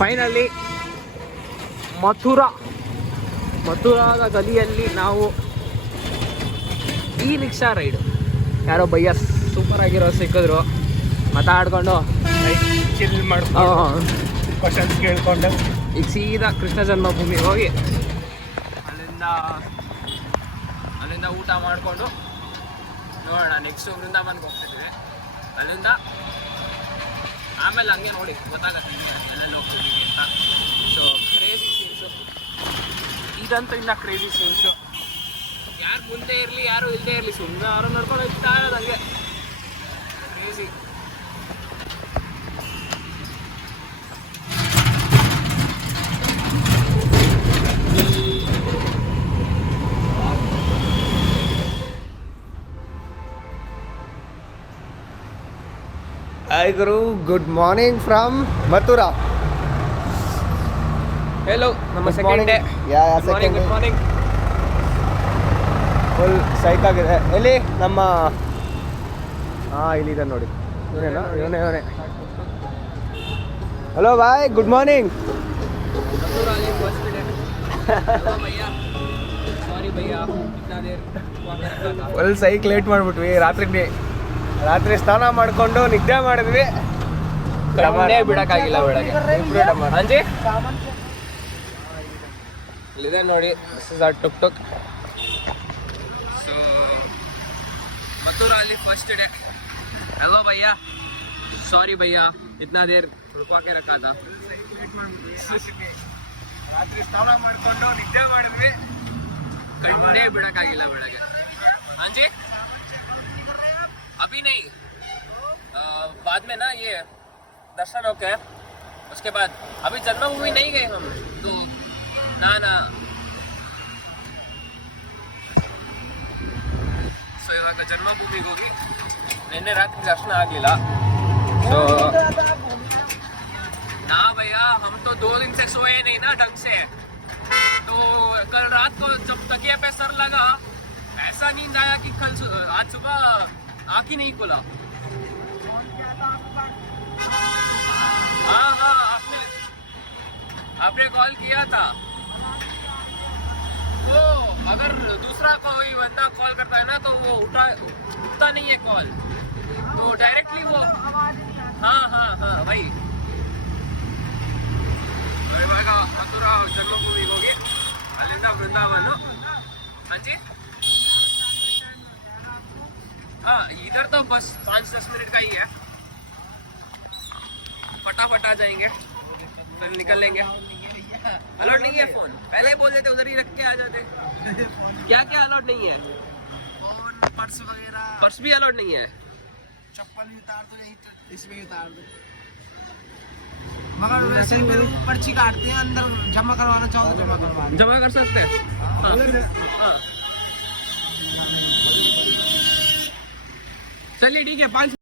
Finally ಮಥುರಾದ ಗದಿಯಲ್ಲಿ ನಾವು ಈ rickshaw raid ಯಾರೋ ಬಯ್ಯ ಸೂಪರ್ ಆಗಿರೋ ಸಿಕ್ಕಿದ್ರು, ಮಾತಾಡ್ಕೊಂಡು ಚಿಲ್ ಮಾಡ್ಕೊಂಡು ಕ್ವಶನ್ಸ್ ಕೇಳ್ಕೊಂಡು ಈಗ ಸೀದಾ ಕೃಷ್ಣ ಜನ್ಮಭೂಮಿಗೆ ಹೋಗಿ ಅಲ್ಲಿಂದ ಊಟ ಮಾಡಿಕೊಂಡು ನೋಡೋಣ. ನೆಕ್ಸ್ಟ್ ವೃಂದಾವನ್ಗೆ ಹೋಗ್ತಿದ್ವಿ. ಅಲ್ಲಿಂದ ಆಮೇಲೆ ಹಂಗೆ ನೋಡಿ ಗೊತ್ತಾಗತ್ತೆ ಎಲ್ಲೆಲ್ಲಿ ಹೋಗ್ತಿದ್ದೀವಿ ಅಂತ. ಸೊ ಕ್ರೇಜಿ ಸೀನ್ಸು ಇದಂತೂ ಇನ್ನ ಕ್ರೇಜಿ ಸೀನ್ಸು. ಯಾರು ಮುಂದೆ ಇರಲಿ ಯಾರು ಇಲ್ಲದೆ ಇರಲಿ ಸುಮ್ಮನೆ ಅವ್ರನ್ನ ನೋಡ್ಕೊಂಡು ಹೋಗ್ತಾ ಇರೋದು ಹಂಗೆ crazy. Hi Guru, good morning from Mathura. Hello, ನಮ್ಮ second day. Second good morning. Full psych ಆಗಿದೆ. ಎಲ್ಲಿ ನಮ್ಮ ಇಲ್ಲಿದೆ ನೋಡಿ, ಇವನೇ. Hello boy, good morning. ಮಥುರಾಲಿ ಫಸ್ಟ್ ಡೇ. ಭಯ್ಯಾ ಸಾರಿ ಭಯ್ಯಾ ಇತ್ನಾ ದೇರ್ ಫುಲ್ ಸೈಕ್ ಲೇಟ್ ಮಾಡಿಬಿಟ್ವಿ. ರಾತ್ರಿ ಸ್ನಾನ ಮಾಡಿಕೊಂಡು ನಿದ್ದೆ ಮಾಡಿದ್ವಿ. ಬಿಡಕ್ಕಾಗಿಲ್ಲ ಬೆಳಗ್ಗೆ. ಅಂಜಿ ಇಲ್ಲಿದೆ ನೋಡಿ, this is our tuk tuk. So ಮಥುರಾಲಿ ಫಸ್ಟ್ ಡೇ. हेलो भैया, सॉरी भैया इतना देर रुकवा के रखा था. ರಾತ್ರಿ ಸ್ನಾನ ಮಾಡಿಕೊಂಡು ನಿದ್ದೆ ಮಾಡಿದ್ವಿ. ಕಣ್ಣೇ ಬಿಡಕ್ಕಾಗಿಲ್ಲ ಬೆಳಗ್ಗೆ. हाँ जी अभी नहीं, बाद में ना ये दर्शन होके उसके बाद अभी जन्मभूमि नहीं गए हम तो ना. ಸೊ ಇವಾಗ ಜನ್ಮಭೂಮಿಗೆ ಹೋಗಿ ನಿನ್ನೆ ರಾತ್ರಿ ದರ್ಶನ ಆಗಲಿಲ್ಲ. ಸೊ ना भैया हम तो 2 दिन से सोए नहीं ना ढंग से, तो कल रात को जब तकिया पे सर लगा ऐसा नींद आया कि आज सुबह आँख ही नहीं खुला. हाँ आपने कॉल किया था. वो अगर दूसरा कोई बंदा कॉल करता है ना तो वो उठता नहीं है कॉल, तो डायरेक्टली वो हाँ वही. ಇವಾಗ ಮಥುರಾ ಜನ್ಮಭೂಮಿಗೆ ಹೋಗಿ ಅಲ್ಲಿಂದ ವೃಂದಾವನ. हाँ जी हाँ, इधर तो बस 5-10 मिनट का ही है, फटाफट आ जाएंगे फिर निकल लेंगे. अलाउड नहीं है फोन, पहले बोल देते उधर ही रख के आ जाते. क्या अलाउड नहीं है? फोन, पर्स वगैरह. पर्स भी अलाउड नहीं है. चप्पल भी उतार दो, यहीं इसमें उतार दो. मगर वैसे फिर पर्ची काटते हैं, अंदर जमा करवाना चाहो तो जमा कर सकते हैं. हाँ. चलिए ठीक है. 5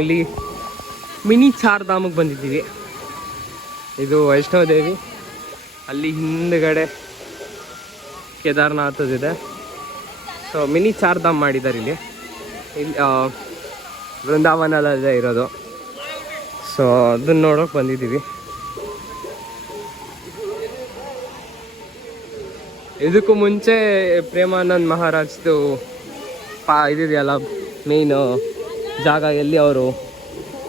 ಇಲ್ಲಿ ಮಿನಿ ಚಾರ್ಧಾಮಕ್ಕೆ ಬಂದಿದ್ದೀವಿ. ಇದು ವೈಷ್ಣೋದೇವಿ, ಅಲ್ಲಿ ಹಿಂದ್ಗಡೆ ಕೇದಾರ್ನಾಥದಿದೆ. ಸೊ ಮಿನಿ ಚಾರ್ಧಾಮ್ ಮಾಡಿದ್ದಾರೆ ಇಲ್ಲಿ ವೃಂದಾವನದಲ್ಲೇ ಇರೋದು. ಸೊ ಅದನ್ನ ನೋಡೋಕೆ ಬಂದಿದ್ದೀವಿ. ಇದಕ್ಕೂ ಮುಂಚೆ ಪ್ರೇಮಾನಂದ್ ಮಹಾರಾಜ್ದು ಇದಿದೆಯಲ್ಲ ಮೇಯ್ನು ಜಾಗ ಎಲ್ಲಿ ಅವರು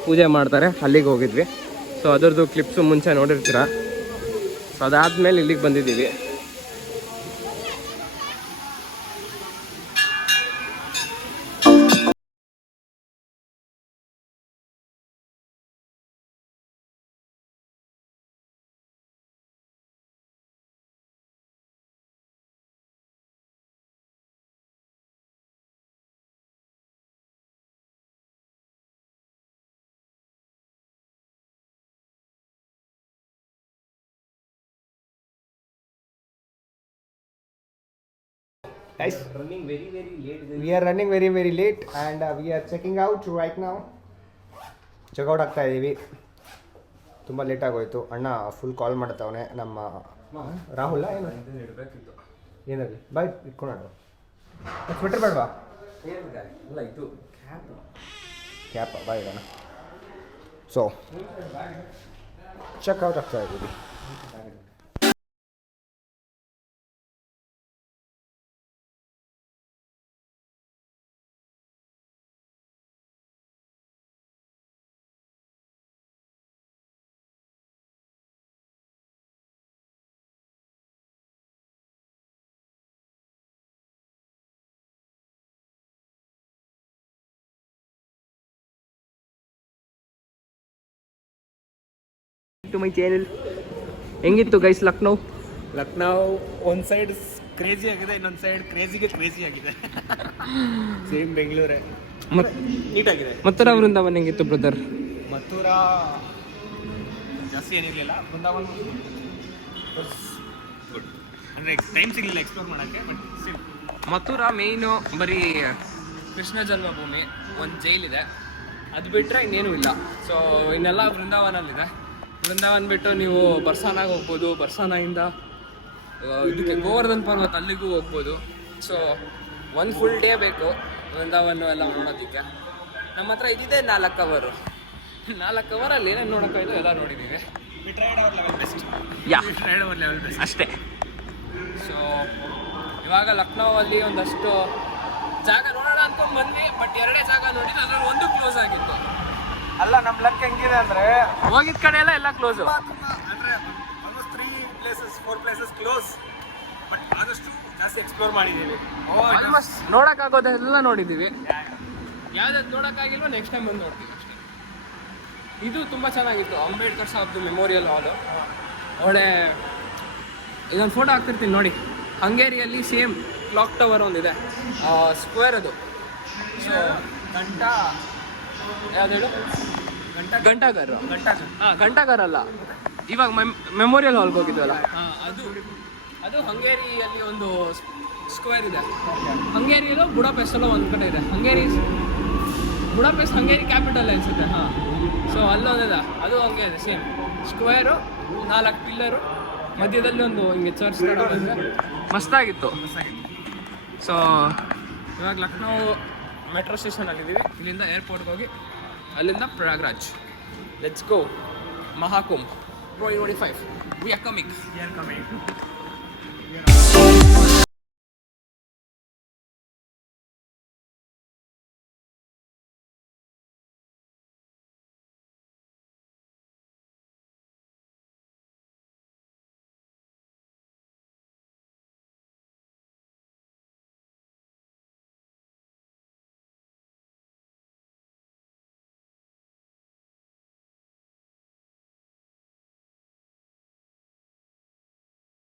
ಪೂಜೆ ಮಾಡ್ತಾರೆ, ಅಲ್ಲಿಗೆ ಹೋಗಿದ್ವಿ. ಸೊ ಅದರದ್ದು ಕ್ಲಿಪ್ಸು ಮುಂಚೆ ನೋಡಿರ್ತೀರ. ಸೊ ಅದಾದಮೇಲೆ ಇಲ್ಲಿಗೆ ಬಂದಿದ್ದೀವಿ. Guys, running very late. we are running very late and we are checking out right now. Check out ಆಗ್ತಾ ಇದ್ದೀವಿ. ತುಂಬ ಲೇಟ್ ಆಗೋಯ್ತು. ಅಣ್ಣ ಫುಲ್ ಕಾಲ್ ಮಾಡ್ತಾವನೆ ನಮ್ಮ ರಾಹುಲ. ಏನು ಇಡಬೇಕಿತ್ತು. ಏನಾಗಲಿ ಬಾಯ್ ಇಟ್ಕೊಂಡು ಸ್ವೆಟರ್ ಬೇಡವಾ? ಅಲ್ಲ ಇದು ಕ್ಯಾಪ ಬಾಯ್ ಅಣ್ಣ. ಸೊ ಚೆಕ್ಔಟ್ ಆಗ್ತಾ ಇದ್ದೀವಿ. To my channel. ಹೆಂಗಿತ್ತು ಗೈಸ್ ಲಕ್ನೋ? ಒಂದು ಸೈಡ್ ಕ್ರೇಜಿ ಆಗಿದೆ, ಇನ್ನೊಂದು ಸೈಡ್ ಕ್ರೇಜಿಗೆ ಕ್ರೇಜಿ ಆಗಿದೆ. ಸೇಮ್ ಬೆಂಗಳೂರೇ. ನೀಟಾಗಿದೆ. ಮಥುರಾ ವೃಂದಾವನ್ ಹೆಂಗಿತ್ತು ಬ್ರದರ್? ಮಥುರಾ ಜಾಸ್ತಿ ಏನಿರಲಿಲ್ಲ. ಬೃಂದಾವನ್ ಗುಡ್. ಅಂದರೆ ಟೈಮ್ ಸಿಗಲಿಲ್ಲ ಎಕ್ಸ್ಪ್ಲೋರ್ ಮಾಡೋಕ್ಕೆ. ಬಟ್ ಮಥುರಾ ಮೇಯ್ನು ಬರೀ ಕೃಷ್ಣ ಜನ್ಮಭೂಮಿ, ಒಂದು ಜೈಲಿದೆ, ಅದು ಬಿಟ್ಟರೆ ಇನ್ನೇನು ಇಲ್ಲ. ಸೊ ಇನ್ನೆಲ್ಲ ವೃಂದಾವನಲ್ಲಿದೆ. ವೃಂದಾವನ್ ಬಿಟ್ಟು ನೀವು ಬರ್ಸಾನಾಗ ಹೋಗ್ಬೋದು. ಬರ್ಸಾನಾಯಿಂದ ಇದಕ್ಕೆ ಗೋವರ್ಧನ್ ಪರ್ವತ ಅಲ್ಲಿಗೂ ಹೋಗ್ಬೋದು. ಸೊ ಒಂದು ಫುಲ್ ಡೇ ಬೇಕು ವೃಂದಾವನ ಎಲ್ಲ ನೋಡೋದಕ್ಕೆ. ನಮ್ಮ ಹತ್ರ ಇದಿದೆ 4 ಅವರ್. 4 ಅವರಲ್ಲಿ ಏನೇನು ನೋಡೋಕ್ಕಾಯ್ತು ಎಲ್ಲ ನೋಡಿದ್ದೀವಿ. ಅಷ್ಟೇ. ಸೊ ಇವಾಗ ಲಕ್ನೋವಲ್ಲಿ ಒಂದಷ್ಟು ಜಾಗ ನೋಡೋಣ ಅಂದ್ಕೊಂಡು ಬಂದ್ವಿ. ಬಟ್ 2 ಜಾಗ ನೋಡಿದ್ರೆ ಅದ್ರಲ್ಲಿ ಒಂದು ಕ್ಲೋಸ್ ಆಗಿತ್ತು. ಅಲ್ಲ, ನಮ್ಮ ಲಕ್ ಹೆಂಗಿದೆ ಅಂದರೆ ಹೋಗಿದ ಕಡೆ ಎಲ್ಲ ಕ್ಲೋಸು. ಅಂದರೆ ಆಲ್ಮೋಸ್ಟ್ 4 ಪ್ಲೇಸಸ್ ಕ್ಲೋಸ್. ಬಟ್ ಆದಷ್ಟು ಜಾಸ್ತಿ ಎಕ್ಸ್ಪ್ಲೋರ್ ಮಾಡಿದ್ದೀವಿ. ಆಲ್ಮೋಸ್ಟ್ ನೋಡೋಕ್ಕಾಗೋದೆಲ್ಲ ನೋಡಿದ್ದೀವಿ. ಯಾವ್ದಾದ್ರು ನೋಡೋಕ್ಕಾಗಿಲ್ವೋ ನೆಕ್ಸ್ಟ್ ಟೈಮ್ ಬಂದು ನೋಡ್ತೀವಿ ಅಷ್ಟೇ. ಇದು ತುಂಬ ಚೆನ್ನಾಗಿತ್ತು. ಅಂಬೇಡ್ಕರ್ ಸಾಹಬ್ದು ಮೆಮೋರಿಯಲ್ ಹಾಲು. ಒಳ್ಳೆ ಇದೊಂದು ಫೋಟೋ ಹಾಕ್ತಿರ್ತೀನಿ ನೋಡಿ. ಹಂಗೇರಿಯಲ್ಲಿ ಸೇಮ್ ಕ್ಲಾಕ್ ಟವರ್ ಒಂದಿದೆ, ಸ್ಕ್ವೇರ್ ಅದು. ಸೊ ಯಾವ್ದು ಹೇಳು? ಘಂಟಾಘರ್. ಘಂಟಾಘರ್ ಅಲ್ಲ, ಇವಾಗ ಮೆಮೋರಿಯಲ್ ಹಾಲ್ಗೆ ಹೋಗಿದ್ವಲ್ಲ, ಅದು ಹಂಗೇರಿಯಲ್ಲಿ ಒಂದು ಸ್ಕ್ವೇರ್ ಇದೆ. ಹಂಗೇರಿಯಲ್ಲೂ ಬುಡಾಪೆಸ್ಟಲ್ಲೂ ಒಂದು ಕಡೆ ಇದೆ. ಬುಡಾಪೆಸ್ಟ್ ಹಂಗೇರಿ ಕ್ಯಾಪಿಟಲ್ ಅನಿಸುತ್ತೆ. ಹಾಂ, ಸೊ ಅಲ್ಲೊಂದಿದೆ, ಅದು ಹಂಗೆ ಇದೆ ಸೇಮ್ ಸ್ಕ್ವೇರು, 4 ಪಿಲ್ಲರು, ಮಧ್ಯದಲ್ಲಿ ಒಂದು ಹಿಂಗೆ ಚರ್ಚ್ ಥರ ಬಂದರೆ ಮಸ್ತಾಗಿತ್ತು. ಸೊ ಇವಾಗ ಲಕ್ನೋ ಮೆಟ್ರೋ ಸ್ಟೇಷನಲ್ಲಿದ್ದೀವಿ. ಇಲ್ಲಿಂದ ಏರ್ಪೋರ್ಟ್ಗೆ ಹೋಗಿ ಅಲ್ಲಿಂದ Prayagraj. Let's go. Mahakumbh 2025. We are coming.